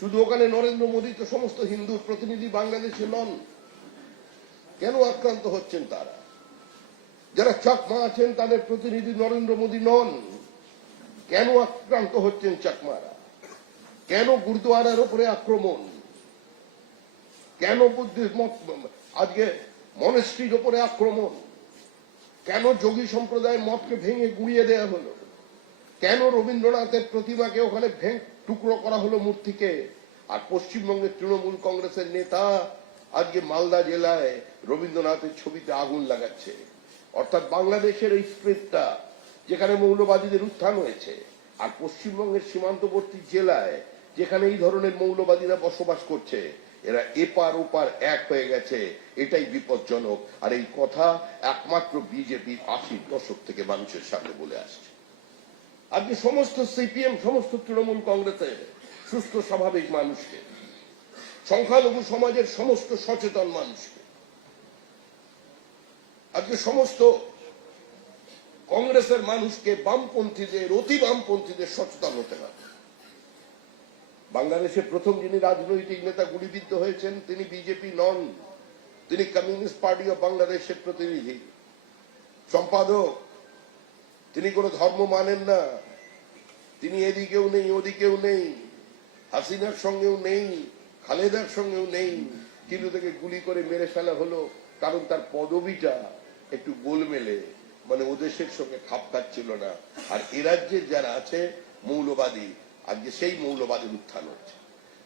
শুধু ওখানে নরেন্দ্র মোদী তো সমস্ত হিন্দুর প্রতিনিধি বাংলাদেশে নন। কেন আক্রান্ত হচ্ছেন তারা? যারা চাকমা আছেন তাদের প্রতিনিধি নরেন্দ্র মোদী নন। কেন আক্রান্ত হচ্ছেন চাকমারা? কেন গুরুদুয়ারার উপরে আক্রমণ? কেন বুদ্ধিস্ট আজকে মনেস্ট্রির উপরে আক্রমণ? কেন যোগী সম্প্রদায়ের মতকে ভেঙে গুঁড়িয়ে দেওয়া হলো? কেন রবীন্দ্রনাথের প্রতিমাকে ওখানে টুকরো করা হলো মূর্তিকে? আর পশ্চিমবঙ্গের তৃণমূল কংগ্রেসের নেতা আজকে মালদা জেলায় রবীন্দ্রনাথের ছবিতে আগুন লাগাচ্ছে। অর্থাৎ বাংলাদেশের এই স্প্রিটটা যেখানে মৌলবাদীদের উত্থান হয়েছে, আর পশ্চিমবঙ্গের সীমান্তবর্তী জেলায় যেখানে এই ধরনের মৌলবাদীরা বসবাস করছে, এরা এপার ওপার এক হয়ে গেছে। এটাই বিপজ্জনক। আর এই কথা একমাত্র বিজেপি 80 দশক থেকে মানুষের সামনে বলে আসছে। আজকে সমস্ত সিপিএম, সমস্ত তৃণমূল কংগ্রেসের সুস্থ স্বাভাবিক মানুষকে, সংখ্যালঘু সমাজের সমস্ত সচেতন মানুষকে, আজকে সমস্ত কংগ্রেসের মানুষকে, বামপন্থীদের, অতি বামপন্থীদের সচেতন হতে হবে। বাংলাদেশে প্রথম যিনি রাজনৈতিক নেতা গুলিবিদ্ধ হয়েছেন তিনি বিজেপি নন, তিনি কমিউনিস্ট পার্টি অফ বাংলাদেশের প্রতিনিধি, সম্পাদক। তিনি কোনো ধর্ম মানেন না, তিনি এদিকেও নেই ওদিকেও নেই, হাসিনার সঙ্গেও নেই, খালেদার সঙ্গেও নেই, কিন্তু তাকে গুলি করে মেরে ফেলা হলো কারণ তার পদবিটা একটু গোলমেলে, মানে ও দেশের সঙ্গে খাপ খাচ্ছিল না। আর এ রাজ্যের যারা আছে মৌলবাদী, আজকে সেই মৌলবাদের উত্থান হচ্ছে।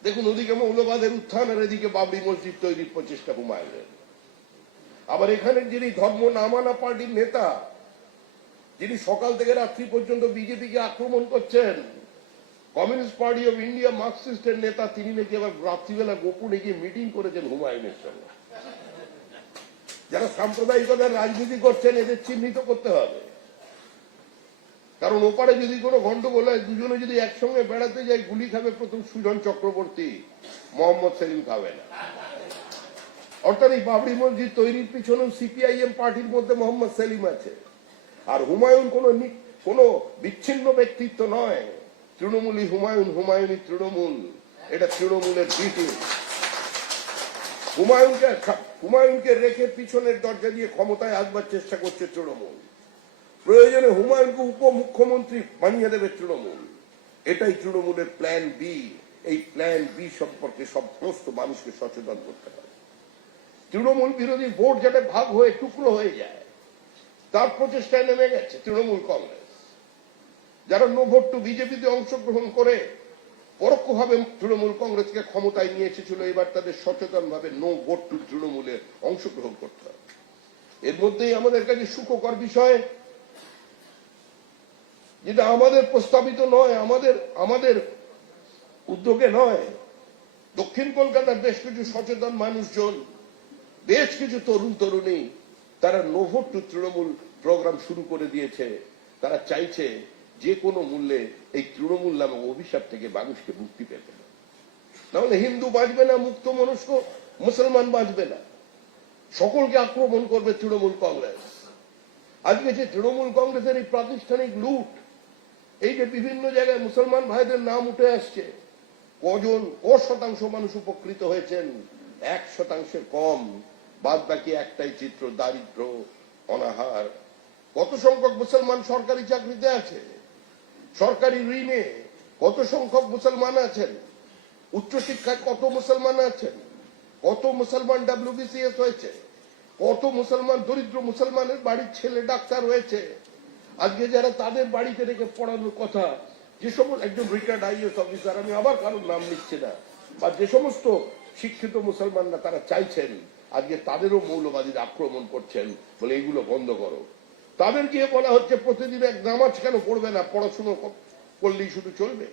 দেখুন, ওদিকে মৌলবাদের উত্থান আর এদিকে বাবরি মসজিদ তৈরির প্রচেষ্টা হুমায়ুনের। আবার এখানে যিনি ধর্ম না মানা পার্টির নেতা, যিনি সকাল থেকে রাত্রি পর্যন্ত বিজেপিকে আক্রমণ করছেন, কমিউনিস্ট পার্টি অফ ইন্ডিয়া মার্কসিস্টের নেতা, তিনি নাকি আবার রাত্রিবেলা গোপনে গিয়ে মিটিং করেছেন হুমায়ুনের সঙ্গে। যারা সাম্প্রদায়িকতার রাজনীতি করছেন এদের চিহ্নিত করতে হবে, কারণ ওপারে যদি কোনো গন্ডগোল হয়, দুজনে যদি একসঙ্গে বেড়াতে যায়, গুলি খাবে প্রথম সুজন চক্রবর্তী, মোহাম্মদ সেলিম খাবে না। অর্থাৎ এই বাবরি মসজিদ তৈরির পিছনেও সিপিআইএম পার্টির মধ্যে মোহাম্মদ সেলিম আছে। আর হুমায়ুন কোন বিচ্ছিন্ন ব্যক্তিত্ব নয়, তৃণমূলই হুমায়ুন, হুমায়ুনই তৃণমূল। এটা তৃণমূলের ব্রিটিশ। হুমায়ুনকে রেখে পিছনের দরজা দিয়ে ক্ষমতায় আসবার চেষ্টা করছে তৃণমূল। প্রয়োজনে হুমায়ুনকে উপমুখ্যমন্ত্রী বানিয়ে দেবে তৃণমূল। এটাই তৃণমূলের প্ল্যান বি। এই প্ল্যান বি সম্পর্কে সমস্ত মানুষকে সচেতন করতে হবে। তৃণমূল বিরোধী ভোট যাতে ভাগ হয়ে টুকরো হয়ে যায়, তার প্রচেষ্টায় নেমে গেছে তৃণমূল কংগ্রেস। যারা নো ভোট টু বিজেপিতে অংশগ্রহণ করে পরোক্ষভাবে তৃণমূল কংগ্রেসকে ক্ষমতায় নিয়ে এসেছিল, এবার তাদের সচেতন ভাবে নো ভোট টু তৃণমূলে অংশগ্রহণ করতে হবে। এর মধ্যেই আমাদের কাছে সুখকর বিষয়, যেটা আমাদের প্রস্তাবিত নয়, আমাদের উদ্যোগে নয়, দক্ষিণ কলকাতার বেশ কিছু সচেতন মানুষজন, বেশ কিছু তরুণ তরুণী, তারা no vote to Trinamool programme শুরু করে দিয়েছে। তারা চাইছে যে কোনো মূল্যে এই তৃণমূল নামক অভিশাপ থেকে মানুষকে মুক্তি পেতে হবে। নাহলে হিন্দু বাঁচবে না, মুক্ত মনস্ক মুসলমান বাঁচবে না। সকলকে আক্রমণ করবে তৃণমূল কংগ্রেস। আজকে যে তৃণমূল কংগ্রেসের এই প্রাতিষ্ঠানিক লুট, এই যে বিভিন্ন জায়গায় মুসলমান ভাইদের নাম উঠে আসছে, শতাংশ মানুষ উপকৃত হয়েছেন? 1% কম। বাদ বাকি একটাই চিত্র, দারিদ্র, অনাহার। কত সংখ্যক মুসলমান সরকারি চাকরিতে আছে, সরকারি ঋণে কত সংখ্যক মুসলমান আছেন, উচ্চশিক্ষায় কত মুসলমান আছেন, কত মুসলমান WBCS হয়েছে, কত মুসলমান দরিদ্র মুসলমানের বাড়ির ছেলে ডাক্তার হয়েছে। আজকে যারা তাদের বাড়িতে রেখে পড়ানোর কথা, যে সমস্ত একজন রিটায়ার্ড IAS অফিসার, আমি আবার কারোর নাম নিচ্ছি না, বা যে সমস্ত শিক্ষিত মুসলমানরা তারা চাইছেন, আজকে তাদেরও মৌলবাদীরা আক্রমণ করছেন, বলে এগুলো বন্ধ করো। তাদের গিয়ে বলা হচ্ছে প্রতিদিন এক নামাজ কেন পড়বে না, পড়াশুনো করলেই শুধু চলবে?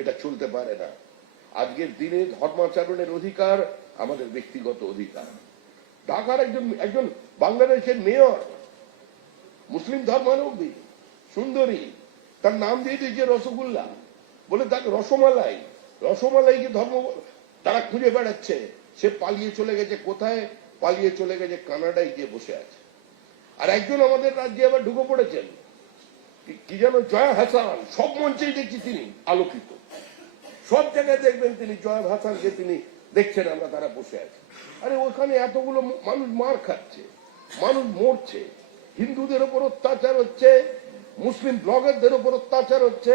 এটা চলতে পারে না। আজকের দিনে ধর্মাচরণের অধিকার আমাদের ব্যক্তিগত অধিকার। ঢাকার একজন বাংলাদেশের মেয়র, মুসলিম ধর্মাবলম্বী, সুন্দরী, তার নাম দিয়ে দিয়েছে রসগোল্লা, বলে তাকে রসমালাইকে ধর্ম তারা খুঁজে বেড়াচ্ছে। সে পালিয়ে চলে গেছে কোথায়? পালিয়ে চলে গেছে কানাডায়, গিয়ে বসে আছে। আর একজন আমাদের রাজ্যে আবার ঢুকে পড়েছেন, কি যেন জয়া হাসান, সব মঞ্চেই দেখছি তিনি আলোকিত। সব জায়গায় দেখবেন তিনি জয় ভাসানকে তিনি দেখছেন, আমরা তারা বসে আছি। আরে ওখানে এতগুলো মানুষ মার খাচ্ছে, মানুষ মরছে, হিন্দুদের উপর অত্যাচার হচ্ছে, মুসলিম ব্লগারদের উপর অত্যাচার হচ্ছে,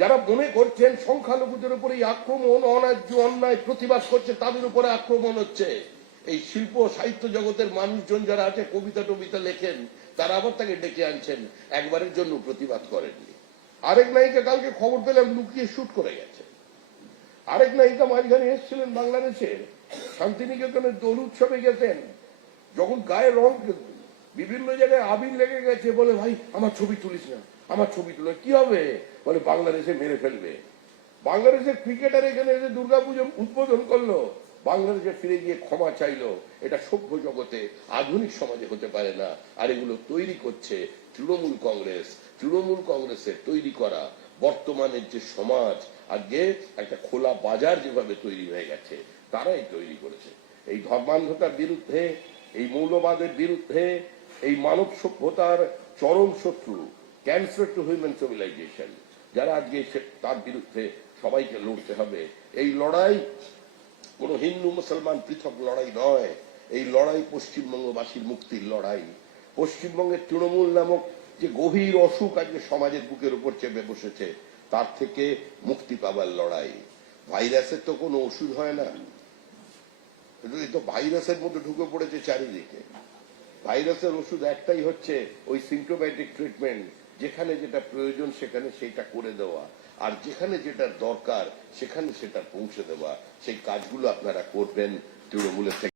যারা মনে করছেন সংখ্যালঘুদের উপর এই আক্রমণ, অন্যায্য অন্যায় প্রতিবাদ করছে তাদের উপরে আক্রমণ হচ্ছে। এই শিল্প সাহিত্য জগতের মানুষজন যারা আছে, কবিতা টবিতা লেখেন, তারা আবার তাকে ডেকে আনছেন, একবারের জন্য প্রতিবাদ করেননি। আরেক নায়িকা কালকে খবর পেলাম লুকিয়ে শুট করে গেছে। আরেক নায়িকা মাঝখানে এসেছিলেন বাংলাদেশের, শান্তিনিকেতনের দোল উৎসবে গেছেন, যখন গায়ে রং বিভিন্ন জায়গায় আবির লেগে গেছে, বলে ভাই আমার ছবি তুলিস না, আমার ছবি তুলে কি হবে, বলে বাংলাদেশে মেরে ফেলবে। বাংলাদেশের ক্রিকেটার এখানে এসে দুর্গাপুজো উদ্বোধন করলো, বাংলাদেশে ফিরে গিয়ে ক্ষমা চাইলো। এটা সভ্য জগতে আধুনিক সমাজে হতে পারে না। আর এগুলো তৈরি করছে তৃণমূল কংগ্রেস। তৃণমূল কংগ্রেসের তৈরি করা বর্তমানের যে সমাজ, আজকে একটা খোলা বাজার যেভাবে তৈরি হয়ে গেছে, তারাই তৈরি করেছে। এই ধর্মান্ধতার বিরুদ্ধে, এই মৌলবাদের বিরুদ্ধে, এই মানব সভ্যতার চরম শত্রু, ক্যান্সার টু হিউম্যান সিভিলাইজেশন, যারা আজকে তার বিরুদ্ধে সবাইকে লড়তে হবে। এই লড়াই কোন হিন্দু মুসলমান পৃথক লড়াই নয়, এই লড়াই পশ্চিমবঙ্গবাসীর মুক্তির লড়াই। পশ্চিমবঙ্গের তৃণমূল নামক যে গভীর অসুখ আজকে সমাজের বুকের উপর চেপে বসেছে, তার থেকে মুক্তি পাবার লড়াই। ভাইরাসের তো কোনো ওষুধ হয় না, এই তো ভাইরাসের মধ্যে ঢুকে পড়েছে চারিদিকে। ভাইরাসের ওষুধ একটাই হচ্ছে ওই সিম্পটোম্যাটিক ট্রিটমেন্ট, যেখানে যেটা প্রয়োজন সেখানে সেটা করে দেওয়া, আর যেখানে যেটা দরকার সেখানে সেটা পৌঁছে দেওয়া। সেই কাজগুলো আপনারা করবেন তৃণমূলের থেকে।